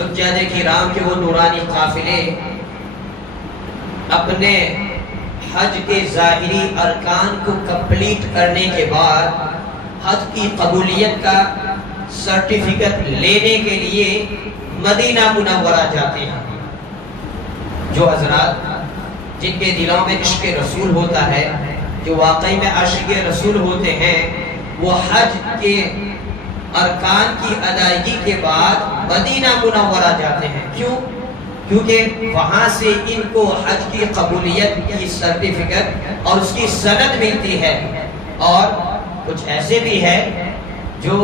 حجاج کرام کے وہ نورانی قافلے اپنے حج کے ظاہری ارکان کو کمپلیٹ کرنے کے بعد حج کی قبولیت کا سرٹیفکیٹ لینے کے لیے مدینہ منورہ جاتے ہیں۔ جو حضرات جن کے دلوں میں عشق رسول ہوتا ہے، جو واقعی میں عاشق رسول ہوتے ہیں، وہ حج کے ارکان کی ادائیگی کے بعد مدینہ منورہ جاتے ہیں۔ کیوں؟ کیونکہ وہاں سے ان کو حج کی قبولیت کی سرٹیفکیٹ اور اس کی سند ملتی ہے۔ اور کچھ ایسے بھی ہے جو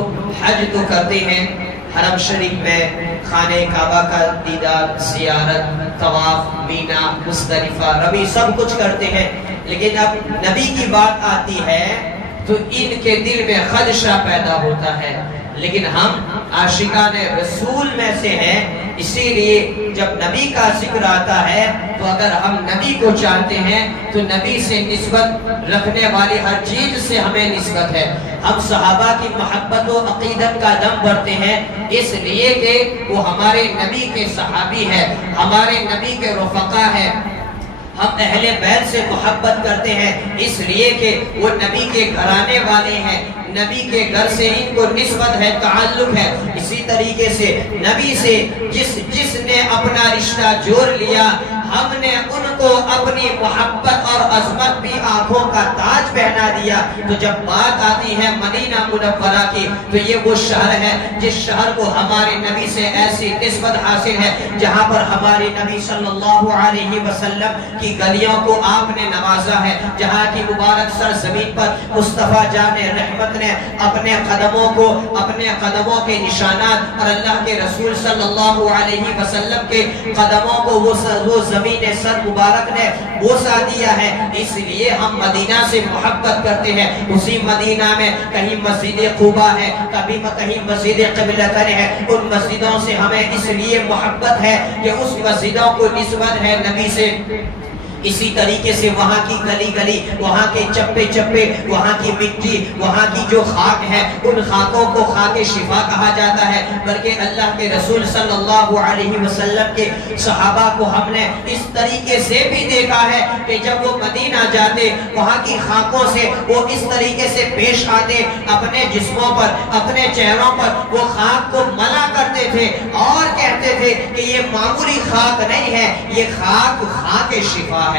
حج تو کرتے ہیں، حرم شریف میں خانہ کعبہ کا دیدار، زیارت، طواف، مینا، مزدلفہ، رمی سب کچھ کرتے ہیں، لیکن اب نبی کی بات آتی ہے تو ان کے دل میں خدشہ پیدا ہوتا ہے۔ لیکن ہم عاشقان رسول میں سے ہیں، اسی لیے جب نبی کا ذکر آتا ہے تو اگر ہم نبی کو چاہتے ہیں تو نبی سے نسبت رکھنے والی ہر چیز سے ہمیں نسبت ہے۔ ہم صحابہ کی محبت و عقیدت کا دم بھرتے ہیں اس لیے کہ وہ ہمارے نبی کے صحابی ہیں، ہمارے نبی کے رفقا ہیں۔ ہم اہل بیت سے محبت کرتے ہیں اس لیے کہ وہ نبی کے گھرانے والے ہیں، نبی کے گھر سے ان کو نسبت ہے، تعلق ہے۔ اسی طریقے سے نبی سے جس نے اپنا رشتہ جوڑ لیا، ہم نے ان کو اپنی محبت اور عظمت بھی آنکھوں کا تاج پہنا دیا۔ تو جب بات آتی ہے مدینہ منورہ کی تو یہ وہ شہر ہے جس شہر کو ہمارے نبی سے ایسی نسبت حاصل ہے، جہاں پر ہمارے نبی صلی اللہ علیہ وسلم کی گلیوں کو آپ نے نوازا ہے، جہاں کی مبارک سرزمین پر مصطفیٰ جان رحمت نے اپنے قدموں کے نشانات اور اللہ کے رسول صلی اللہ علیہ وسلم کے قدموں کو وہ زمین سر مبارک نے بوسا دیا ہے۔ اس لیے ہم مدینہ سے محبت کرتے ہیں۔ اسی مدینہ میں کہیں مسجد قباء ہے، کہیں مسجد قبلتین ہے، ان مسجدوں سے ہمیں اس لیے محبت ہے کہ اس مسجدوں کو نسبت ہے نبی سے۔ اسی طریقے سے وہاں کی گلی گلی، وہاں کے چپے چپے، وہاں کی مٹی، وہاں کی جو خاک ہے، ان خاکوں کو خاک شفا کہا جاتا ہے۔ بلکہ اللہ کے رسول صلی اللہ علیہ وسلم کے صحابہ کو ہم نے اس طریقے سے بھی دیکھا ہے کہ جب وہ مدینہ جاتے وہاں کی خاکوں سے وہ اس طریقے سے پیش آتے، اپنے جسموں پر، اپنے چہروں پر وہ خاک کو ملا کرتے تھے اور کہتے تھے کہ یہ معمولی خاک نہیں ہے، یہ خاک خاک شفا ہے۔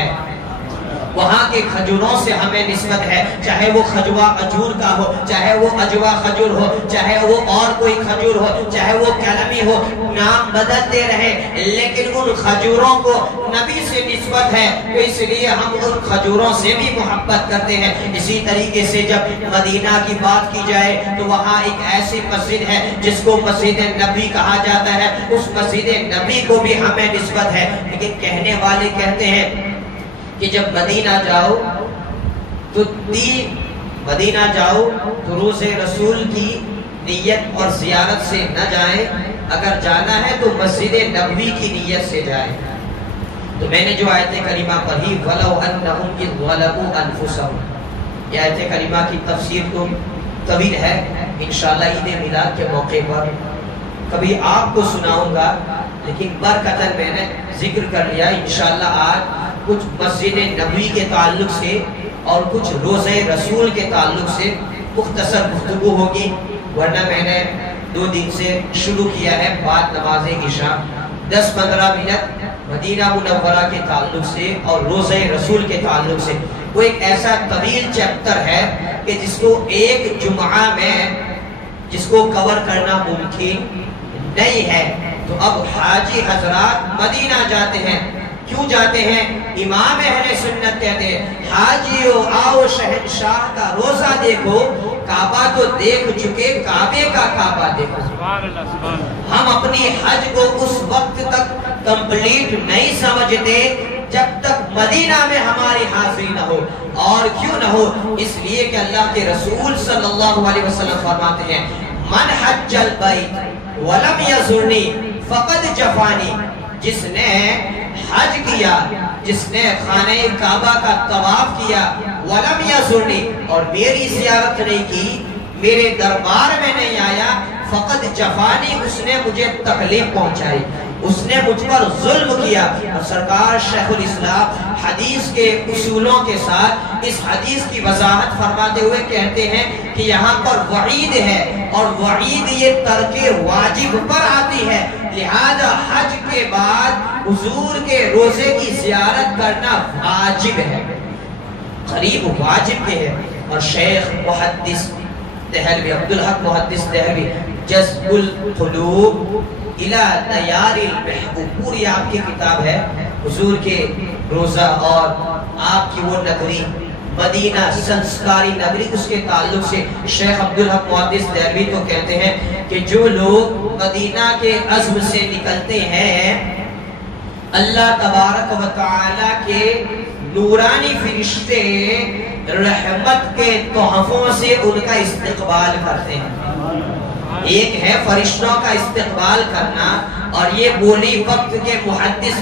وہاں کے کھجوروں سے ہمیں نسبت ہے، چاہے وہ کھجوا کھجور کا ہو، چاہے وہ اجوا کھجور ہو، چاہے وہ اور کوئی کھجور ہو، چاہے وہ کلمی ہو، نام بدلتے رہے لیکن ان کھجوروں کو نبی سے نسبت ہے، تو اس لیے ہم ان کھجوروں سے بھی محبت کرتے ہیں۔ اسی طریقے سے جب مدینہ کی بات کی جائے تو وہاں ایک ایسی مسجد ہے جس کو مسجد نبی کہا جاتا ہے، اس مسجد نبی کو بھی ہمیں نسبت ہے۔ لیکن کہنے والے کہتے ہیں کہ جب مدینہ جاؤ تو روز رسول کی نیت اور زیارت سے نہ جائیں، اگر جانا ہے تو مسجد نبوی کی نیت سے جائیں۔ تو میں نے جو آیت کریمہ پڑھی وَلَوْ أَنَّهُمْ إِذْ ظَلَمُوا أَنفُسَهُمْ، یہ آیت کریمہ کی تفسیر تو طویل ہے، انشاءاللہ عید میلاد کے موقع پر کبھی آپ کو سناؤں گا، لیکن برکتاً میں نے ذکر کر لیا۔ انشاءاللہ آج کچھ مسجد نبوی کے تعلق سے اور کچھ روزہ رسول کے تعلق سے مختصر گفتگو ہوگی، ورنہ میں نے 2 دن سے شروع کیا ہے بعد نماز عشاء 10-15 منٹ مدینہ منورہ کے تعلق سے اور روزہ رسول کے تعلق سے۔ وہ ایک ایسا طویل چیپٹر ہے کہ جس کو ایک جمعہ میں جس کو کور کرنا ممکن نہیں ہے۔ تو اب حاجی حضرات مدینہ جاتے ہیں، کیوں جاتے ہیں؟ امام اہل سنت کہتے ہیں حاجیو آؤ شہنشاہ کا روزہ دیکھو، کعبہ تو دیکھ چکے، کعبے کا کعبہ دیکھو۔ ہم اپنی حج کو اس وقت تک کمپلیٹ نہیں سمجھتے جب تک مدینہ میں ہماری حاضری نہ ہو۔ اور کیوں نہ ہو؟ اس لیے کہ اللہ کے رسول صلی اللہ علیہ وسلم فرماتے ہیں من حج البیت ولم یزرنی فقد جفانی، جس نے حج کیا، جس نے خانہ کعبہ کا طواف کیا، ولم یزرنی، اور میری زیارت نہیں کی، میرے دربار میں نہیں آیا، فقد جفانی، اس نے مجھے تکلیف پہنچائی، اس نے مجھ پر ظلم کیا۔ اور سرکار شیخ الاسلام حدیث کے اصولوں کے ساتھ اس حدیث کی وضاحت فرماتے ہوئے کہتے ہیں کہ یہاں پر وعید ہے، اور وعید یہ ترک واجب پر آتی ہے، لہذا حج کے بعد حضور کے روزے کی زیارت کرنا واجب ہے، قریب واجب کے ہے۔ اور شیخ محدث دہلوی، عبدالحق محدث دہلوی، جذب القلوب الى دیار المحبوب، پوری آپ کی کتاب ہے حضور کے روزہ اور آپ کی وہ نگری مدینہ سنسکاری نگری، اس کے تعلق سے شیخ عبدالحق محدث دہلوی تو کہتے ہیں کہ جو لوگ مدینہ کے عزم سے نکلتے ہیں، اللہ تبارک و تعالی کے نورانی فرشتے رحمت کے تحفوں سے ان کا استقبال کرتے ہیں۔ ایک ہے فرشتوں کا استقبال کرنا، اور یہ بولی وقت کے محدث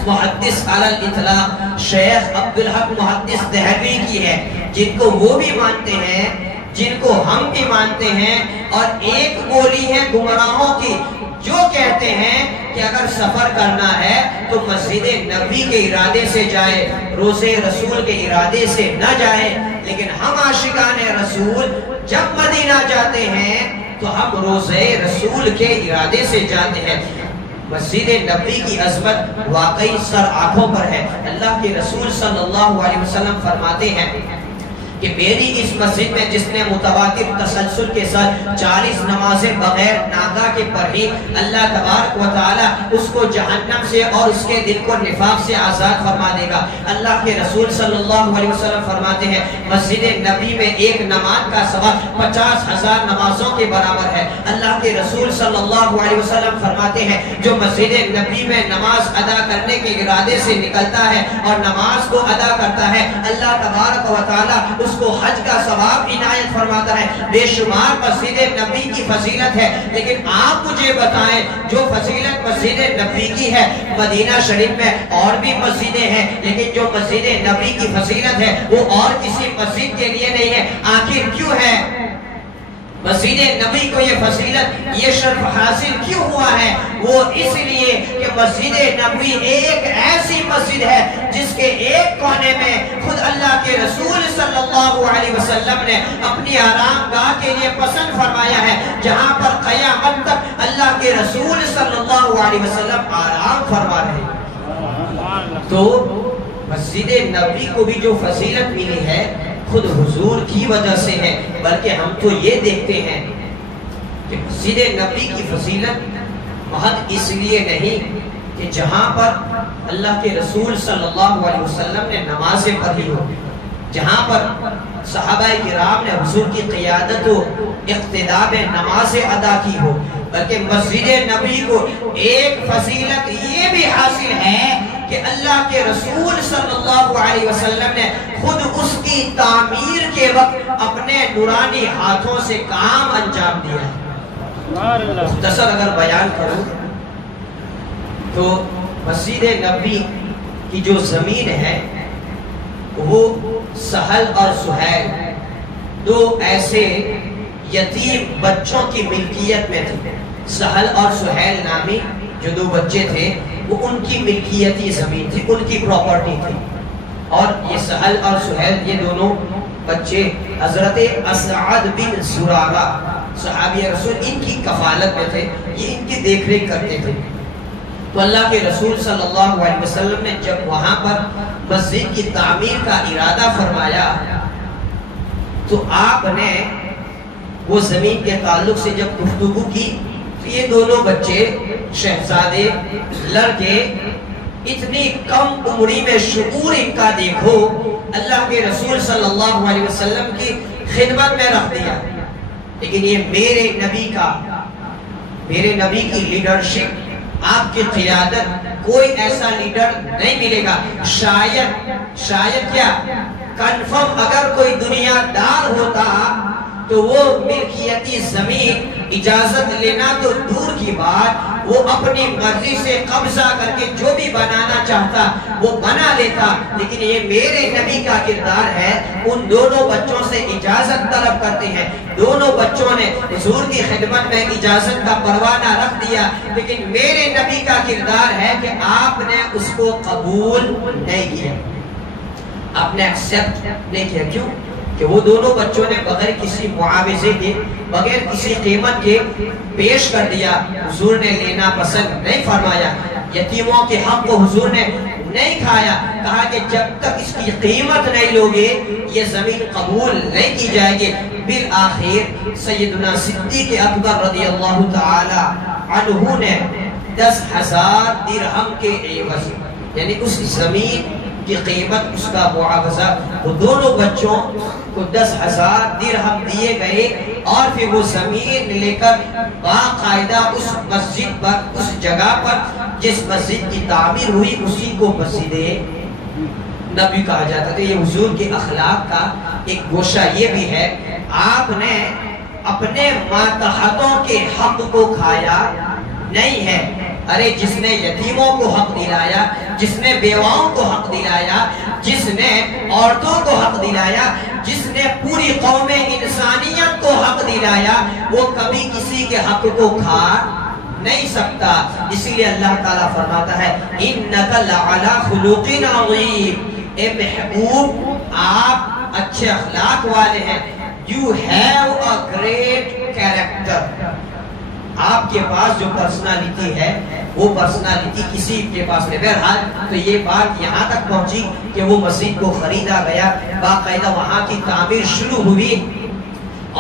علی الاطلاق شیخ عبدالحق محدث دہلوی کی ہے، جن کو وہ بھی مانتے ہیں، جن کو ہم بھی مانتے ہیں۔ اور ایک بولی ہے گمراہوں کی، جو کہتے ہیں کہ اگر سفر کرنا ہے تو مسجد نبی کے ارادے سے جائے، روزے رسول کے ارادے سے نہ جائے۔ لیکن ہم عاشقان رسول جب مدینہ جاتے ہیں تو ہم روزے رسول کے ارادے سے جاتے ہیں۔ مسجد نبی کی عظمت واقعی سر آنکھوں پر ہے۔ اللہ کے رسول صلی اللہ علیہ وسلم فرماتے ہیں کہ میری اس مسجد میں جس نے متواتر تسلسل کے ساتھ 40 نمازیں بغیر ناگا کے پڑھی، اللہ تبارک و تعالی اس کو جہنم سے اور اس کے دل کو نفاق سے آزاد فرما دے گا۔ اللہ کے رسول صلی اللہ علیہ وسلم فرماتے ہیں مسجد نبی میں ایک نماز کا ثواب 50,000 نمازوں کے برابر ہے۔ اللہ کے رسول صلی اللہ علیہ وسلم فرماتے ہیں جو مسجد نبی میں نماز ادا کرنے کے ارادے سے نکلتا ہے اور نماز کو ادا کرتا ہے، اللہ تبارک و تعالی اس کو حج کا ثواب عنایت فرماتا ہے۔ بے شمار مسجد نبی کی فضیلت ہے، لیکن آپ مجھے بتائیں جو فضیلت مسجد نبی کی ہے، مدینہ شریف میں اور بھی مسجدیں ہیں، لیکن جو مسجد نبی کی فضیلت ہے وہ اور کسی مسجد کے لیے نہیں ہے۔ آخر کیوں ہے مسجد نبی کو یہ فضیلت، یہ شرف حاصل کیوں ہوا ہے؟ وہ اس لیے کہ مسجد نبی ایک ایسی مسجد ہے جس کے ایک کونے میں خود اللہ کے رسول صلی اللہ علیہ وسلم نے اپنی آرام گاہ کے لیے پسند فرمایا ہے، جہاں پر قیامت تک اللہ کے رسول صلی اللہ علیہ وسلم آرام فرما رہے ہیں۔ تو مسجد نبی کو بھی جو فضیلت ملی ہے خود حضور کی وجہ سے ہے، بلکہ ہم تو یہ دیکھتے ہیں کہ مسجد نبی کی فضیلت محض اس لیے نہیں کہ جہاں پر اللہ کے رسول صلی اللہ علیہ وسلم نے نمازیں پڑھی ہو، جہاں پر صحابہ کرام نے حضور کی قیادت و اقتداء میں نمازیں ادا کی ہو، بلکہ مسجد نبی کو ایک فضیلت یہ بھی حاصل ہے کہ اللہ کے رسول صلی اللہ علیہ وسلم نے خود اس کی تعمیر کے وقت اپنے نورانی ہاتھوں سے کام انجام دیا ہے۔ مختصر اگر بیان کروں تو مسجد نبی کی جو زمین ہے وہ سہل اور سہیل دو ایسے یتیم بچوں کی ملکیت میں تھی۔ سہل اور سہیل نامی جو دو بچے تھے وہ ان کی ملکیتی زمین تھی، ان کی پراپرٹی تھی، اور یہ سہل اور سہیل یہ دونوں بچے حضرت اسعد بن زرارہ صحابی رسول ان کی کفالت میں تھے، یہ ان کی دیکھ ریکھ کرتے تھے۔ تو اللہ کے رسول صلی اللہ علیہ وسلم نے جب وہاں پر مسجد کی تعمیر کا ارادہ فرمایا تو آپ نے وہ زمین کے تعلق سے جب گفتگو کی تو یہ دونوں بچے شہزادے لڑکے اتنی کم عمری میں شعور ان کا دیکھو، اللہ کے رسول صلی اللہ علیہ وسلم کی خدمت میں رکھ دیا۔ لیکن یہ میرے نبی کی لیڈرشپ، آپ کی قیادت، کوئی ایسا لیڈر نہیں ملے گا۔ شاید کیا کنفرم اگر کوئی دنیا دار ہوتا تو وہ ملکیتی زمین اجازت لینا تو دور کی بات، وہ اپنی مرضی سے قبضہ کر کے جو بھی بنانا چاہتا وہ بنا لیتا، لیکن یہ میرے نبی کا کردار ہے، ان دونوں بچوں سے اجازت طلب کرتے ہیں۔ دونوں بچوں نے حضور کی خدمت میں اجازت کا پروانہ رکھ دیا، لیکن میرے نبی کا کردار ہے کہ آپ نے اس کو قبول نہیں کیا، آپ نے ایکسپٹ نہیں کیا۔ کیوں؟ کہ وہ دونوں بچوں نے بغیر کسی معاوضے کے، بغیر کسی قیمت کے پیش کر دیا۔ حضور نے لینا پسند نہیں فرمایا، یتیموں کے حق کو حضور نے نہیں کھایا، کہا کہ جب تک اس کی قیمت نہیں لوگے یہ زمین قبول نہیں کی جائے گی۔ بالآخر سیدنا صدیق اکبر رضی اللہ تعالی عنہ نے 10,000 درہم کے عوض، یعنی اس زمین کی قیمت، اس کا معاوضہ، وہ دونوں بچوں کو 10,000 درہم دیے گئے، اور پھر وہ زمین لے کر باقاعدہ اس مسجد پر، اس جگہ پر جس مسجد کی تعمیر ہوئی اسی کو مسجد نبی کہا جاتا تھا۔ یہ حضور کے اخلاق کا ایک گوشہ یہ بھی ہے، آپ نے اپنے ماتحتوں کے حق کو کھایا نہیں ہے۔ ارے جس نے یتیموں کو حق دلایا، جس نے بیواؤں کو حق دلایا، جس نے عورتوں کو حق دلایا، جس نے پوری قوم انسانیت کو حق دلایا، وہ کبھی کسی کے حق کو کھا نہیں سکتا۔ اسی لیے اللہ تعالیٰ فرماتا ہے اِنَّكَ لَعَلَىٰ خُلُقٍ عَظِيمٍ، اے محبوب آپ اچھے اخلاق والے ہیں۔ You have a great character، آپ کے پاس جو پرسنالٹی ہے وہ پرسنالٹی کسی کے پاس نہیں۔ بہرحال تو یہ بات یہاں تک پہنچی کہ وہ مسجد کو خریدا گیا، باقاعدہ وہاں کی تعمیر شروع ہوئی،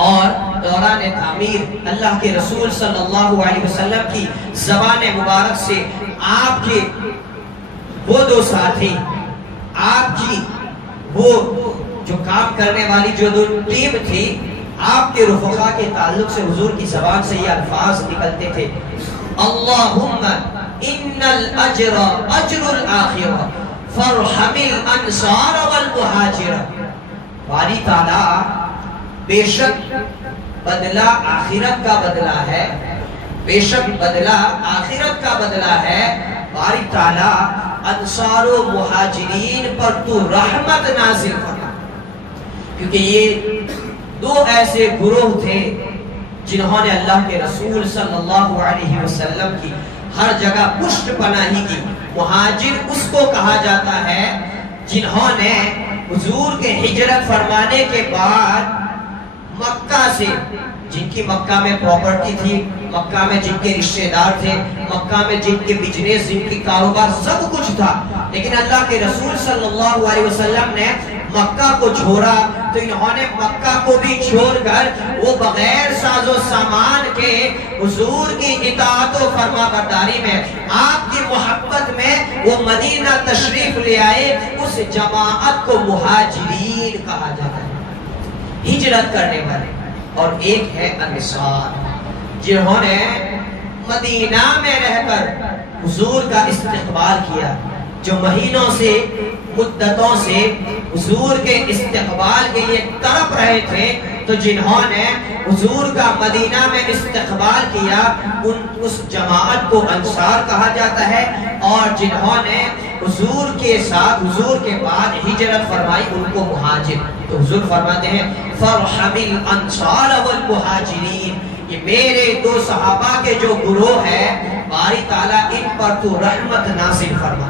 اور دوران تعمیر اللہ کے رسول صلی اللہ علیہ وسلم کی زبان مبارک سے آپ کے وہ دو ساتھی، آپ کی وہ جو کام کرنے والی جو دو ٹیم تھی، آپ کے رفقا کے تعلق سے حضور کی زبان سے یہ الفاظ نکلتے تھے، اللہم ان الاجر اجر الآخرہ فرحم الانصار والمہاجر۔ باری تعالیٰ بے شک بدلہ آخرت کا بدلہ ہے، بے شک بدلہ آخرت کا بدلہ ہے، باری تعالیٰ انصار و مہاجرین پر تو رحمت نازل فرما۔ کیونکہ یہ دو ایسے گروہ تھے جنہوں نے اللہ کے رسول صلی اللہ علیہ وسلم کی ہر جگہ پشت پناہی کی۔ مہاجر اس کو کہا جاتا ہے جنہوں نے حضور کے ہجرت فرمانے کے بعد مکہ سے، جن کی مکہ میں پراپرٹی تھی، مکہ میں جن کے رشتہ دار تھے، مکہ میں جن کے بزنس، جن کے کاروبار سب کچھ تھا، لیکن اللہ کے رسول صلی اللہ علیہ وسلم نے مکہ کو چھوڑا تو انہوں نے مکہ کو بھی چھوڑ کر وہ بغیر ساز و سامان کے حضور کی اطاعت و فرما برداری میں، آپ کی محبت میں وہ مدینہ تشریف لے آئے۔ اس جماعت کو مہاجرین کہا جاتا ہے، ہجرت کرنے والے۔ اور ایک ہے انصار، جنہوں نے مدینہ میں رہ کر حضور کا استقبال کیا، جو مہینوں سے، مدتوں سے حضور کے استقبال کے لیے تڑپ رہے تھے، تو جنہوں نے حضور کا مدینہ میں استقبال کیا اس جماعت کو انصار کہا جاتا ہے، اور جنہوں نے حضور کے ساتھ، حضور کے بعد ہجرت فرمائی، ان کو مہاجر۔ تو حضور فرماتے ہیں فرحم الانصار والمہاجرین، یہ میرے دو صحابہ کے جو گروہ ہے باری تعالیٰ ان پر تو رحمت نازل فرما۔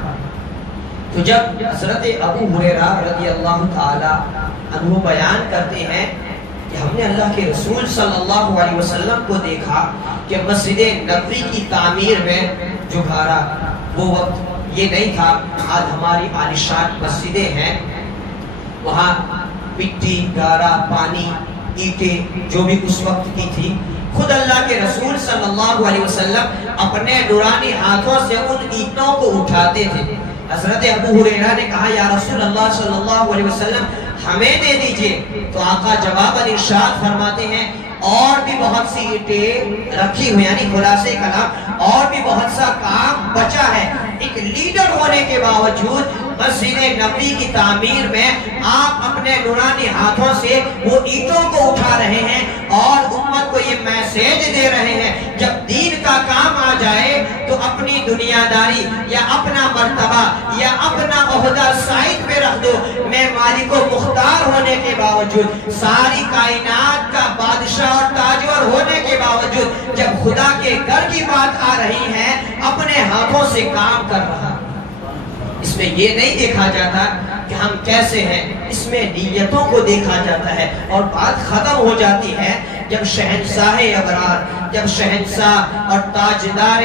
تو جب حضرت ابو ہریرہ رضی اللہ تعالی عنہ بیان کرتے ہیں کہ ہم نے اللہ کے رسول صلی اللہ علیہ وسلم کو دیکھا کہ مسجد نبوی کی تعمیر میں جو گھارا، وہ وقت یہ نہیں تھا، آج ہماری عالیشان مسجدیں ہیں، وہاں مٹی، گارا، پانی، اینٹیں جو بھی اس وقت کی تھی، خود اللہ کے رسول صلی اللہ علیہ وسلم اپنے نورانی ہاتھوں سے ان اینٹوں کو اٹھاتے تھے۔ حضرت ابو ہریرہ نے کہا یا رسول اللہ صلی اللہ علیہ وسلم ہمیں دے دیجئے، تو آقا جواباً ارشاد فرماتے ہیں اور بھی بہت سی اینٹیں رکھی ہوئی، یعنی خلاصے کلام اور بھی بہت سا کام بچا ہے۔ ایک لیڈر ہونے کے باوجود مسجد نبی کی تعمیر میں آپ اپنے نورانی ہاتھوں سے وہ اینٹوں کو اٹھا رہے ہیں اور امت کو یہ میسیج دے رہے ہیں جب دین کا کام آ جائے تو اپنی دنیا داری یا اپنا مرتبہ یا اپنا عہدہ سائٹ پہ رکھ دو. میں مالک و مختار ہونے کے باوجود, ساری کائنات کا بادشاہ اور تاجور ہونے کے باوجود, جب خدا کے گھر کی بات آ رہی ہے اپنے ہاتھوں سے کام کر رہا. اس میں یہ نہیں دیکھا جاتا کہ ہم کیسے ہیں, اس میں نیتوں کو دیکھا جاتا ہے. اور بات ختم ہو جاتی ہے جب شہنشاہ ابرار, جب شہنشاہ اور تاجدار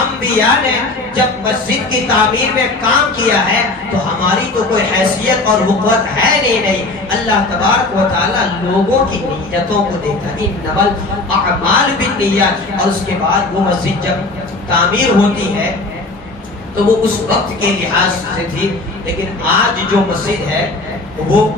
انبیاء نے جب مسجد کی تعمیر میں کام کیا ہے تو ہماری تو کوئی حیثیت اور وقت ہے نہیں. اللہ تبارک و تعالی لوگوں کی نیتوں کو دیکھا, انما الاعمال بالنیات. اور اس کے بعد وہ مسجد جب تعمیر ہوتی ہے تو وہ اس وقت کے لحاظ سے تھی, لیکن آج جو مسجد ہے وہ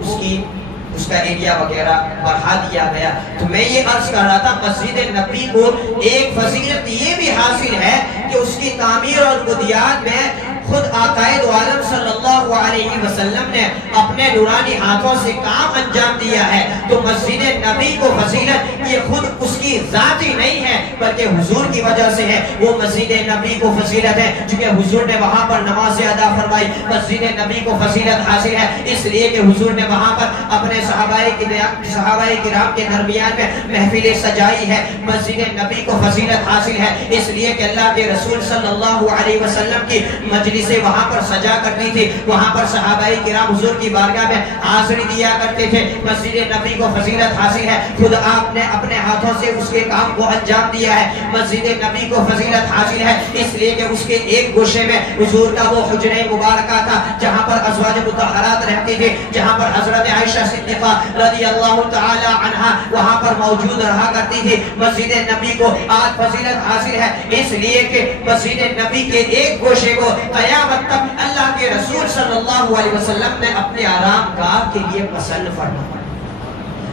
اس کا ایریا وغیرہ بڑھا دیا گیا. تو میں یہ عرض کر رہا تھا مسجد نبی کو ایک فضیلت یہ بھی حاصل ہے کہ اس کی تعمیر اور بنیاد میں خود آقائد عالم صلی اللہ علیہ وسلم نے اپنے نورانی ہاتھوں سے کام انجام دیا ہے. تو مسجد نبی کو فضیلت یہ خود اس کی ذاتی نہیں ہے بلکہ حضور کی وجہ سے ہے. وہ مسجد نبی کو فضیلت ہے چونکہ حضور نے وہاں پر نماز ادا فرمائی. مسجد نبی کو فضیلت حاصل ہے اس لیے کہ حضور نے وہاں پر اپنے صحابہ کرام کے درمیان میں محفل سجائی ہے. مسجد نبی کو فضیلت حاصل ہے اس لیے کہ اللہ کے رسول صلی اللہ علیہ وسلم کی مجلس سے وہاں پر سجا کرتی تھی, وہاں پر صحابہ کرام حضور کی بارگاہ میں حاضری دیا کرتے تھے. مسجد نبی کو فضیلت حاصل ہے, خود آپ نے اپنے ہاتھوں سے اس کے کام کو انجام دیا ہے. مسجد نبی کو فضیلت حاصل ہے اس لیے کہ اس کے ایک گوشے میں حضور کا وہ حجرہ مبارکہ تھا جہاں پر ازواج مطہرات رہتی تھی, جہاں پر حضرت عائشہ صدیقہ رضی اللہ تعالی عنہا وہاں پر موجود رہا کرتی تھی. مسجد نبی کو آج فضیلت حاصل ہے اس لیے کہ مسجد نبی کے ایک گوشے کو قیامت تک اللہ کے رسول صلی اللہ علیہ وسلم نے اپنے آرام گاہ کے لیے پسند فرمایا.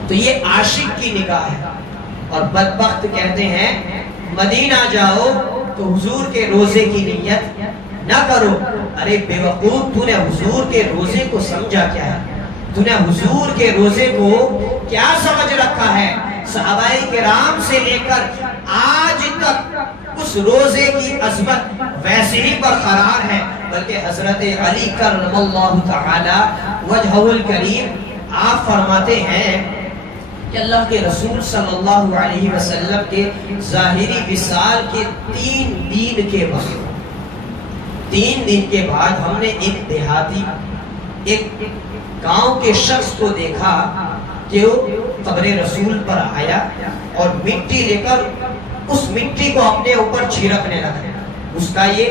تو یہ عاشق کی نگاہ ہے. اور بدبخت کہتے ہیں مدینہ جاؤ تو حضور کے روزے کی نیت نہ کرو. ارے بے وقوف, تو نے حضور کے روزے کو سمجھا کیا ہے؟ تو نے حضور کے روزے کو کیا سمجھ رکھا ہے؟ صحابہ کرام سے لے کر آج تک اس روزے کی عظمت ویسے ہی برقرار ہے. بلکہ حضرت علی کرم اللہ تعالی وجہہ الکریم آپ فرماتے ہیں کہ اللہ کے رسول صلی اللہ علیہ وسلم کے ظاہری وصال کے 3 دن کے بعد ہم نے ایک دیہاتی, ایک گاؤں کے شخص کو دیکھا کہ وہ قبر رسول پر آیا اور مٹی لے کر اس مٹی کو اپنے اوپر چھڑکنے لگا. اس کا یہ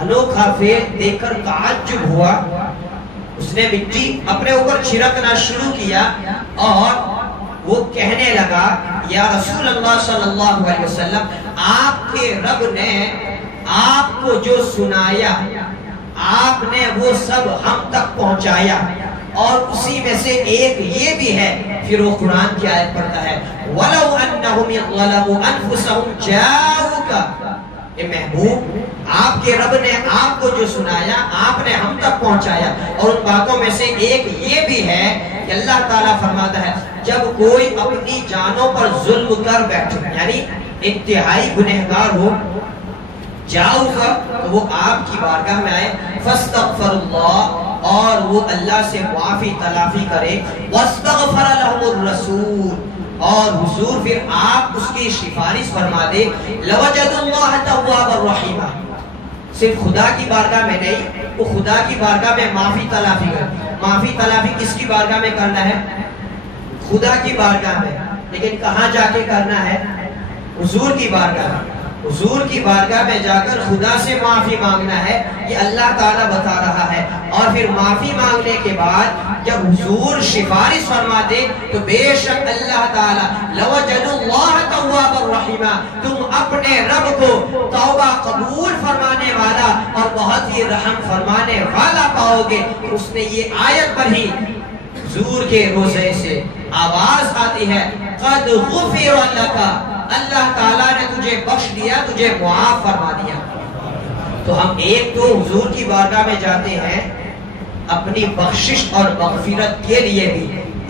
انوکھا فعل دیکھ کر تعجب ہوا. اس نے مٹی اپنے اوپر چھڑکنا شروع کیا اور وہ کہنے لگا یا رسول اللہ صلی اللہ علیہ وسلم, آپ کے رب نے آپ کو جو سنایا آپ نے وہ سب ہم تک پہنچایا, اور اسی میں سے ایک یہ بھی ہے. پھر وہ قرآن کی آیت پڑھتا ہے وَلَوْ أَنَّهُمْ يَظْلَمُوا أَنفُسَهُمْ جَاءُوكَ. اے محبوب آپ کے رب نے آپ کو جو سنایا آپ نے ہم تک پہنچایا. اور ان باتوں میں سے ایک یہ بھی ہے کہ اللہ تعالیٰ فرماتا ہے جب کوئی اپنی جانوں پر ظلم کر بیٹھے یعنی انتہائی گنہگار ہو, جاؤ گا تو وہ آپ کی بارگاہ میں آئے فاستغفر اللہ, اور وہ اللہ سے معافی تلافی کرے, واستغفر لهم الرسول, اور حضور پھر آپ اس کی سفارش فرما دے, لوجد اللہ توابا رحیما. صرف خدا کی بارگاہ میں نہیں, وہ خدا کی بارگاہ میں معافی تلافی کرے. معافی تلافی کس کی بارگاہ میں کرنا ہے؟ خدا کی بارگاہ میں. لیکن کہاں جا کے کرنا ہے؟ حضور کی بارگاہ میں. حضور کی بارگاہ میں جا کر خدا سے معافی مانگنا ہے, یہ اللہ تعالیٰ بتا رہا ہے. اور پھر معافی مانگنے کے بعد جب حضور سفارش فرما دے تو بے شک اللہ تعالیٰ لوجد اللہ توابا رحیما, تم اپنے رب کو توبہ قبول فرمانے والا اور بہت ہی رحم فرمانے والا پاؤ گے. اس نے یہ آیت پڑھی, حضور کے روزے سے آواز آتی ہے قد غفر لک, اللہ تعالیٰ نے تجھے بخش دیا, تجھے معاف فرما دیا. تو ہم ایک تو حضور کی بارگاہ میں جاتے ہیں اپنی بخشش اور مغفرت کے لیے بھی،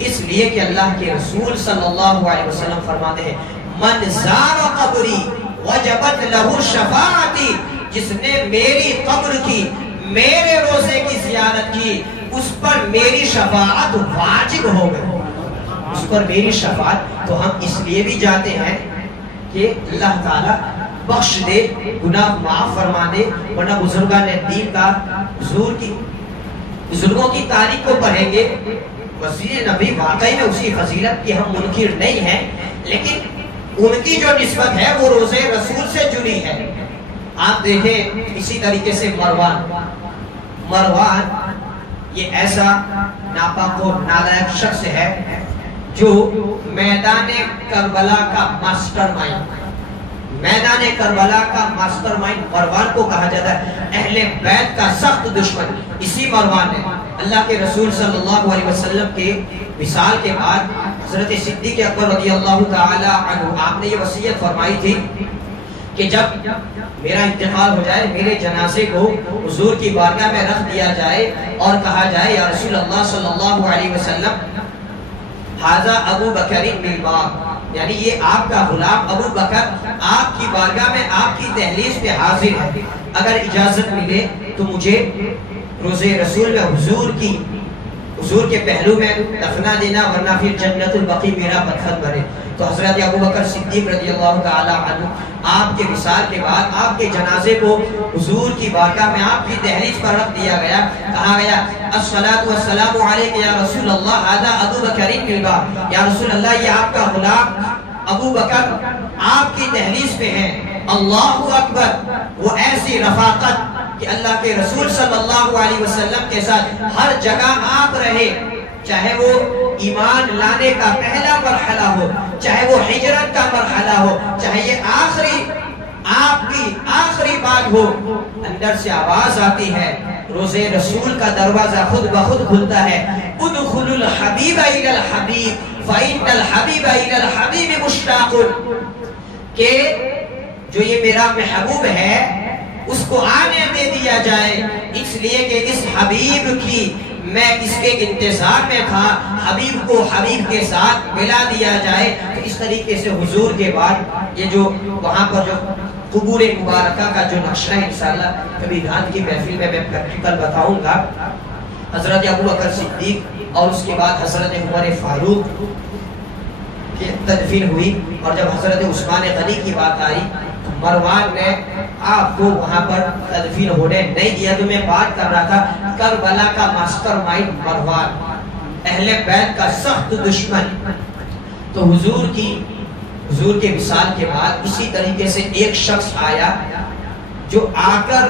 اس لیے کہ اللہ کے رسول صلی اللہ علیہ وسلم فرماتے ہیں من زار قبری وجبت لہ شفاعتی، جس نے میری قبر کی، میرے روزے کی زیارت کی، اس پر میری شفاعت واجب ہو گئی، اس پر میری شفاعت۔ تو ہم اس لیے بھی جاتے ہیں کہ اللہ تعالیٰ بخش دے، گناہ معاف فرما دے، ورنہ بزرگان دین کا بزرگوں کی تاریخ کو پڑھیں گے، وسیلہ نبی واقعی میں اسی فضیلت کی ہم منکر نہیں ہیں، لیکن ان کی جو نسبت ہے وہ روزے رسول سے جڑی ہے۔ آپ دیکھیں اسی طریقے سے مروان یہ ایسا ناپاک و نالائق شخص ہے جو میدان کربلا کا ماسٹر مائنڈ، میدان کربلا کا ماسٹر مائنڈ مروان کو کہا جاتا ہے، اہل بیت کا سخت دشمن اسی مروان ہے۔ اللہ کے رسول صلی اللہ علیہ وسلم کے وصال کے بعد حضرت صدیق اکبر رضی اللہ تعالی عنہ آپ نے یہ وصیت فرمائی تھی کہ جب میرا انتقال ہو جائے، میرے جنازے کو حضور کی بارگاہ میں رکھ دیا جائے اور کہا جائے یا رسول اللہ صلی اللہ علیہ وسلم ھذا ابو بکر بالباب، یعنی یہ آپ کا غلام ابو بکر آپ کی بارگاہ میں آپ کی دہلیز پہ حاضر ہے، اگر اجازت ملے تو مجھے روزے رسول میں حضور کے پہلو میں دفنا دینا، ورنہ پھر جنت البقیع میرا مدفن بنے۔ تو حضرت ابو بکر صدیق رضی اللہ تعالی عنہ آپ کے وصال کے بعد آپ کے جنازے کو حضور کی بارگاہ میں آپ کی دہلیز پر رکھ دیا گیا، کہا گیا الصلاۃ والسلام علیک یا رسول اللہ ھذا ابو بکر بالباب، یا رسول اللہ یہ آپ کا غلام ابو بکر آپ کی دہلیز پہ ہیں۔ اللہ اکبر، وہ ایسی رفاقت کہ اللہ کے رسول صلی اللہ علیہ وسلم کے ساتھ ہر جگہ آپ رہے، چاہے وہ ایمان لانے کا پہلا مرحلہ ہو، چاہے وہ ہجرت کا مرحلہ ہو، چاہے یہ آپ کی آخری بات ہو، اندر سے آواز آتی ہے، روزے رسول کا دروازہ خود بخود کھلتا ہے، ادخلوا الحبیب الی الحبیب فإن الحبیب الی الحبیب مشتاق، کہ جو یہ میرا محبوب ہے اس کو آنے دے دیا جائے، اس لیے کہ اس حبیب کی میں اس کے انتظار میں تھا، حبیب کو حبیب کے ساتھ ملا دیا جائے۔ تو اس طریقے سے حضور کے بعد یہ جو وہاں پر جو قبور مبارکہ کا جو نقشہ ہے انشاءاللہ کبھی دھان کی محفل میں پریکٹیکل بتاؤں گا، حضرت ابو بکر صدیق اور اس کے بعد حضرت عمر فاروق کی تدفین ہوئی، اور جب حضرت عثمان غنی کی بات آئی مروان نے آپ کو وہاں پر تدفین ہونے نہیں دیا۔ جو میں بات کر رہا تھا کربلا کا ماسٹر مائنڈ مروان، اہل بیت کا سخت دشمن، تو حضور کے وصال کے بعد اسی طریقے سے ایک شخص آیا جو آ کر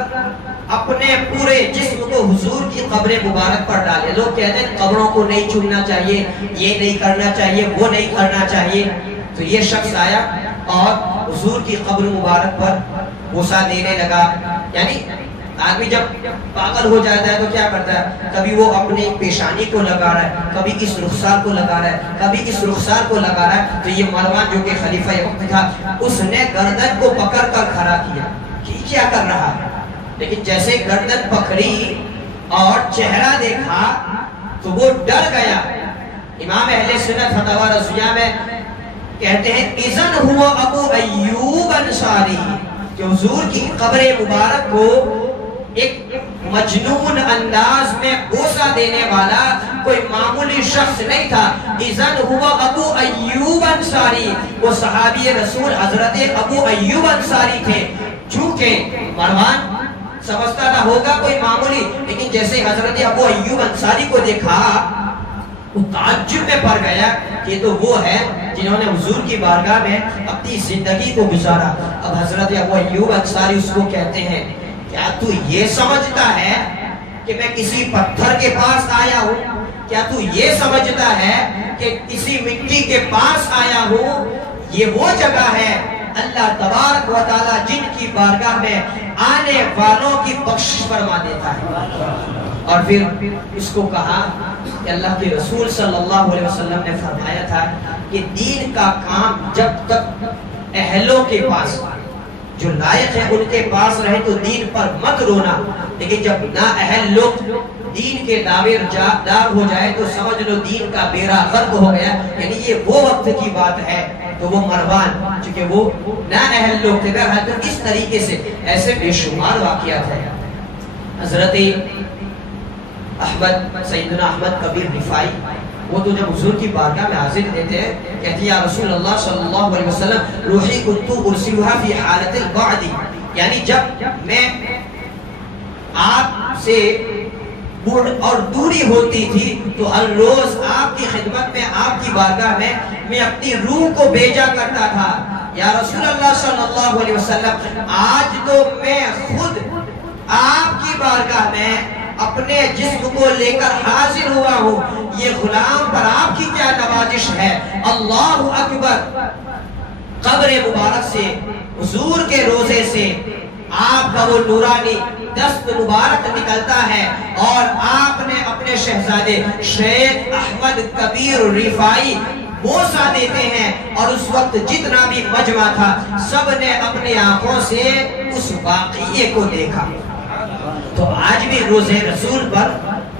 اپنے پورے جسم کو حضور کی قبر مبارک پر ڈالے۔ لوگ کہتے ہیں قبروں کو نہیں چھونا چاہیے، یہ نہیں کرنا چاہیے، وہ نہیں کرنا چاہیے، تو یہ شخص آیا اور حضور کی قبر مبارک پر بوسہ دینے لگا۔ یعنی آدمی جب پاگل ہو جاتا ہے تو کیا کرتا ہے، کبھی وہ اپنی پیشانی کو لگا رہا ہے، کبھی اس رخسار کو لگا رہا ہے، کبھی اس رخسار کو لگا رہا ہے۔ تو یہ مروان جو کہ خلیفہ وقت تھا، اس نے گردن کو پکڑ کر کھڑا کیا کہ کیا کر رہا ہے، لیکن جیسے گردن پکڑی اور چہرہ دیکھا تو وہ ڈر گیا۔ امام اہل سنت فتاوی رضویہ میں کہتے ہیں اذن ہوا ابو ایوب انصاری، کہ حضور کی قبر مبارک کو ایک مجنون انداز میں بوسہ دینے والا کوئی معمولی شخص نہیں تھا۔ اذن ہوا ابو ایوب انصاری، وہ صحابی رسول حضرت ابو ایوب انصاری تھے۔ چونکہ مروان سمجھتا نہ ہوگا کوئی معمولی، لیکن جیسے حضرت ابو ایوب انصاری کو دیکھا وہ تعجب میں پڑ گیا کہ یہ تو وہ ہے جنہوں نے حضور کی بارگاہ میں اپنی زندگی کو گزارا۔ اب حضرت ابو ایوب انصاری اس کو کہتے ہیں کیا تو یہ سمجھتا ہے کہ میں کسی پتھر کے پاس آیا ہوں؟ کیا تو یہ سمجھتا ہے کہ کسی مٹی کے پاس آیا ہوں؟ یہ وہ جگہ ہے اللہ تبارک و تعالی جن کی بارگاہ میں آنے والوں کی بخشش فرما دیتا ہے۔ اور پھر اس کو کہا کہ اللہ کے رسول صلی اللہ علیہ وسلم نے فرمایا تھا کہ دین کا کام جب تک اہلوں کے پاس، جو لائق ہے ان کے پاس رہے تو دین پر مت رونا، لیکن جب نا اہل لوگ دین کے دار ہو جائے تو سمجھ لو دین کا بیڑا غرق ہو گیا. یعنی یہ وہ وقت کی بات ہے. تو وہ مروان چونکہ وہ نا اہل لوگ تھے، تو اس طریقے سے ایسے بے شمار واقعات ہیں. حضرت احمد، سیدنا احمد کبیر رفاعی، وہ تو جب حضور کی بارگاہ میں حاضر دیتے ہیں، کہتے ہیں یا رسول اللہ صلی اللہ علیہ وسلم روحی کنتو ارسلوها فی حالت البعد، یعنی جب میں آپ سے اور دوری ہوتی تھی تو ہر روز آپ کی خدمت میں، آپ کی بارگاہ میں اپنی روح کو بھیجا کرتا تھا. یا رسول اللہ صلی اللہ علیہ وسلم آج تو میں خود آپ کی بارگاہ میں اپنے جسم کو لے کر حاضر ہوا ہوں. یہ غلام پر آپ کی کیا نوازش ہے. اللہ اکبر. قبر مبارک سے، حضور کے روزے سے آپ کا وہ نورانی دست مبارک نکلتا ہے اور آپ نے اپنے شہزادے شیخ احمد کبیر رفاعی بوسہ دیتے ہیں. اور اس وقت جتنا بھی مجمع تھا سب نے اپنی آنکھوں سے اس واقعے کو دیکھا. تو آج بھی روزے رسول پر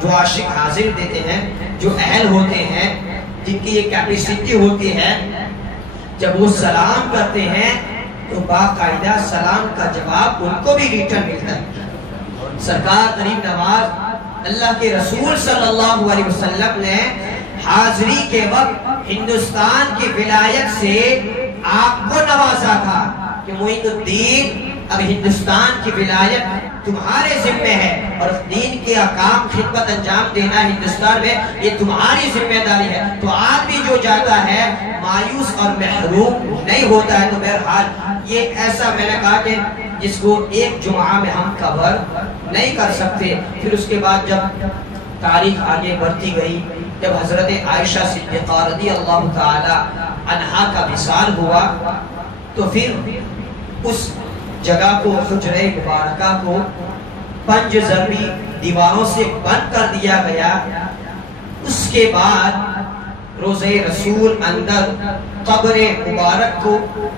جو عاشق حاضر دیتے ہیں، جو اہل ہوتے ہیں، جن کی یہ کیپیسٹی ہوتی ہے، جب وہ سلام کرتے ہیں تو باقاعدہ سلام کا جواب ان کو بھی ریٹرن ملتا ہے. سرکار غریب نواز اللہ کے رسول صلی اللہ علیہ وسلم نے حاضری کے وقت ہندوستان کی ولایت سے آپ کو نوازا تھا کہ معین الدین اب ہندوستان کی ولایت تمہارے ذمہ ہے اور دین کے احکام خدمت انجام دینا ہندوستان میں یہ تمہاری ذمہ داری ہے. تو آدمی جو جاتا ہے مایوس اور محروم نہیں ہوتا ہے. تو بہرحال یہ ایسا میں نے کہا کہ جس کو ایک جمعہ میں ہم کور نہیں کر سکتے. پھر اس کے بعد جب تاریخ آگے بڑھتی گئی، جب حضرت عائشہ صدیقہ رضی اللہ تعالی عنہا کا وصال ہوا تو پھر اس جگہ کو، حجرہ مبارکہ کو 5 ضربی دیواروں سے بند کر دیا گیا. اس کے بعد روزہ رسول اندر قبر مبارک کو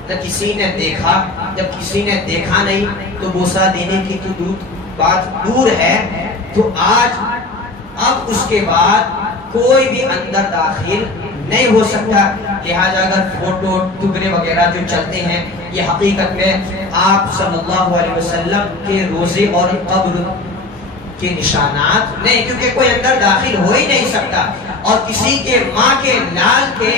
نہ کسی نے دیکھا. جب کسی نے دیکھا نہیں تو بوسہ دینے کی تو بات دور ہے. تو اب اس کے بعد کوئی بھی اندر داخل نہیں ہو سکتا. لہذا اگر فوٹو ٹکڑے وغیرہ جو چلتے ہیں یہ حقیقت میں آپ صلی اللہ علیہ وسلم کے روزے اور قبر کے نشانات نہیں، کیونکہ کوئی اندر داخل ہو ہی نہیں سکتا. اور کسی کے ماں کے لال کے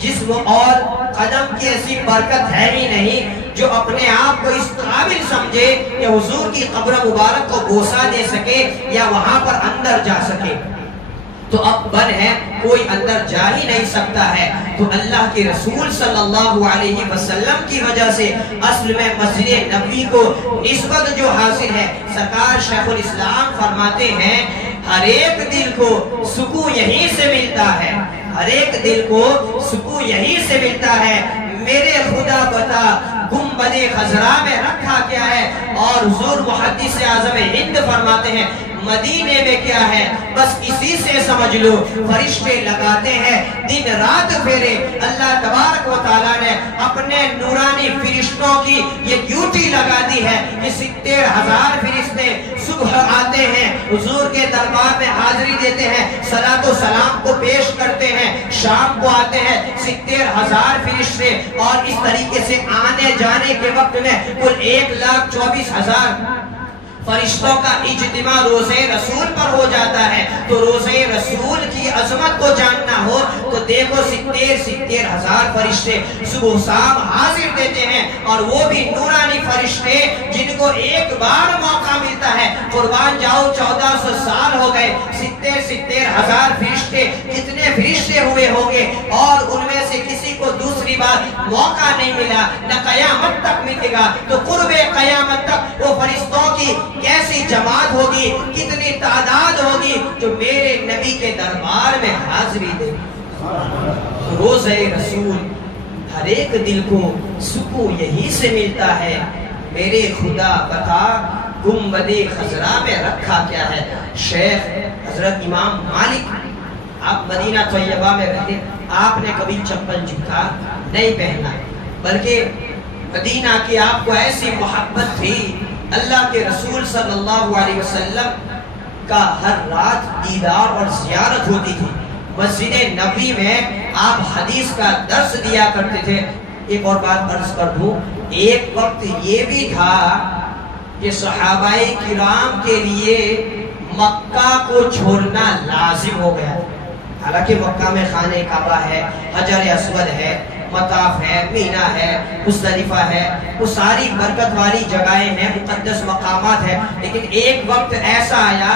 جسم اور قدم کی ایسی برکت ہے ہی نہیں جو اپنے آپ کو اس قابل سمجھے کہ حضور کی قبر مبارک کو بوسہ دے سکے یا وہاں پر اندر جا سکے. تو اب بن ہے کوئی اندر جا ہی نہیں سکتا ہے. تو اللہ کے رسول صلی اللہ علیہ وسلم کی وجہ سے اصل میں مسجد نبوی کو نسبت جو حاصل ہے، سرکار شیخ الاسلام فرماتے ہیں ہر ایک دل کو سکون یہیں سے ملتا ہے. ہر ایک دل کو سکون یہیں سے ملتا ہے. میرے خدا بتا گنبد خضرا میں رکھا کیا ہے. اور حضور محدث اعظم ہند فرماتے ہیں مدینے میں کیا ہے، بس اسی سے سمجھ لو فرشتے لگاتے ہیں دن رات پھیرے. اللہ تبارک و تعالیٰ نے اپنے نورانی فرشتوں کی یہ ڈیوٹی لگا دی ہے کہ 70,000 فرشتے صبح آتے ہیں، حضور کے دربار میں حاضری دیتے ہیں، صلاۃ و سلام کو پیش کرتے ہیں، شام کو آتے ہیں 70,000 فرشتے. اور اس طریقے سے آنے جانے کے وقت میں کل 1,24,000 فرشتوں کا اجتماع روزے رسول پر ہو جاتا ہے. تو روزے رسول کی عظمت کو جاننا ہو تو دیکھو 70,000 فرشتے صبح شام حاضر دیتے ہیں. اور وہ بھی نورانی فرشتے جن کو ایک بار موقع ملتا ہے. قربان جاؤ 1400 سال ہو گئے، 70,000 فرشتے کتنے فرشتے ہوئے ہوں گے. اور ان میں سے کسی کو دوسری بار موقع نہیں ملا، نہ قیامت تک ملے گا. تو قرب قیامت تک وہ فرشتوں کی کیسی جماعت ہوگی، کتنی تعداد ہوگی جو میرے نبی کے دربار میں حاضری دے. روزہ رسول ہر ایک دل کو سکون یہی سے ملتا ہے. میرے خدا بتا گنبد خضرا میں رکھا کیا ہے. شیخ حضرت امام مالک آپ مدینہ طیبہ میں رہتے، آپ نے کبھی چپل جوتا نہیں پہنا، بلکہ مدینہ کی آپ کو ایسی محبت تھی. اللہ کے رسول صلی اللہ علیہ وسلم کا ہر رات دیدار اور زیارت ہوتی تھی۔ مسجد نبوی میں آپ حدیث کا درس دیا کرتے تھے۔ ایک اور بات عرض کر دوں، ایک وقت یہ بھی تھا کہ صحابہ کرام کے لیے مکہ کو چھوڑنا لازم ہو گیا۔ حالانکہ مکہ میں خانہ کعبہ ہے، حجر اسود ہے، مطاف ہے، مینا ہے، مزدلفہ ہے، وہ ساری برکت والی جگہیں ہیں، مقدس مقامات ہیں، لیکن ایک وقت ایسا آیا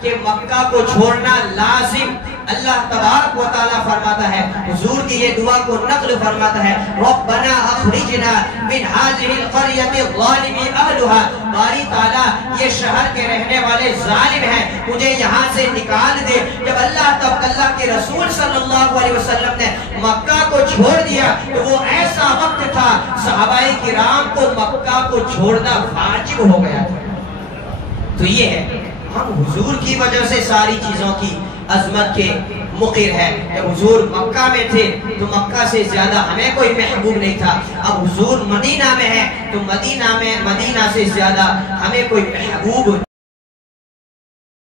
کہ مکہ کو چھوڑنا لازم۔ اللہ تبارک و تعالیٰ فرماتا ہے، حضور کی یہ دعا کو نقل فرماتا ہے، ربنا اخرجنا من هذه القرية الظالم اهلها، باری تعالیٰ یہ شہر کے رہنے والے ظالم ہیں، مجھے یہاں سے نکال دے۔ جب اللہ کے رسول صلی اللہ علیہ وسلم نے مکہ کو چھوڑ دیا تو وہ ایسا وقت تھا صحابہ کرام کو مکہ کو چھوڑنا واجب ہو گیا تھا۔ تو یہ ہے، ہم حضور کی وجہ سے ساری چیزوں کی عظمت کے مقر ہے۔ جب حضور مکہ میں تھے تو مکہ سے زیادہ ہمیں کوئی محبوب نہیں تھا، اب حضور مدینہ میں ہے تو مدینہ سے زیادہ ہمیں کوئی محبوب